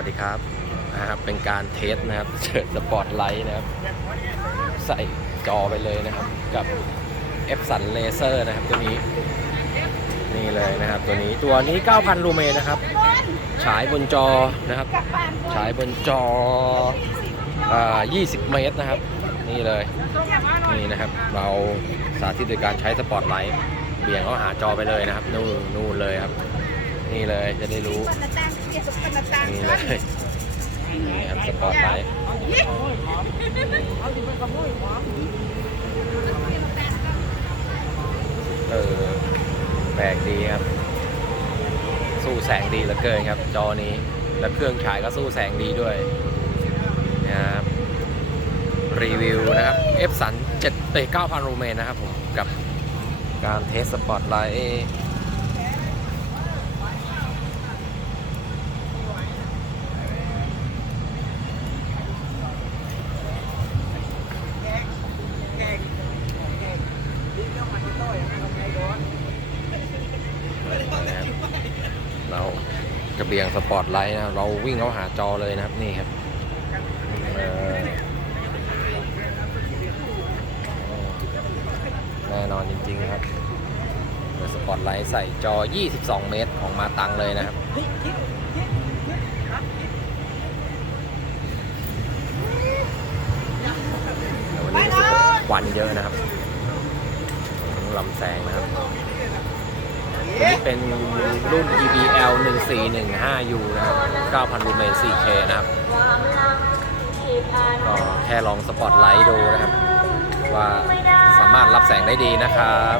วัสดีครับนะครับ เป็นการเทสนะครับเชิดสปอร์ตไลท์นะครับ ใส่จอไปเลยนะครับ กับ f อ u n Laser นะครับ ตัวนี้ นี่เลยนะครับ ตัวนี้ตัวนี้ 9,000 ลูเมนนะครับ ฉายบนจอนะครับ ฉายบนจออ่า20 เมตรนะครับ นี่เลย นี่นะครับ เราสาธิตโดยการใช้สปอร์ตไลท์เบี่ยงเข้าหาจอไปเลยนะครับ นู่นนู่นเลย นี่เลยจะได้รู้ นี่เลยนี่ครับสปอร์ตไลท์เออแปลกดีครับ สู้แสงดีเหลือเกินครับ จอนี้ แล้วเครื่องฉายก็สู้แสงดีด้วยนะครับรีวิวนะครับ F สัน7เอ้ย9,000รูเมนนะครับผม กับการเทสสปอร์ตไลท์ นะครับเรา จะเบียงสปอร์ตไลท์นะครับเราวิ่งเข้าหาจอเลยนะครับนี่ครับแน่นอนจริงๆครับสปอร์ตไลท์ใส่จอ 22 เมตรของมาตังเลยนะครับวันนี้ควันเยอะนะครับลำแสงนะครับ ตัวนี้เป็นรุ่น EBL 1415U นะครับ 9,000ลูเมน 4K นะครับ ก็แค่ลองสปอตไลท์ดูนะครับ ว่าสามารถรับแสงได้ดีนะครับ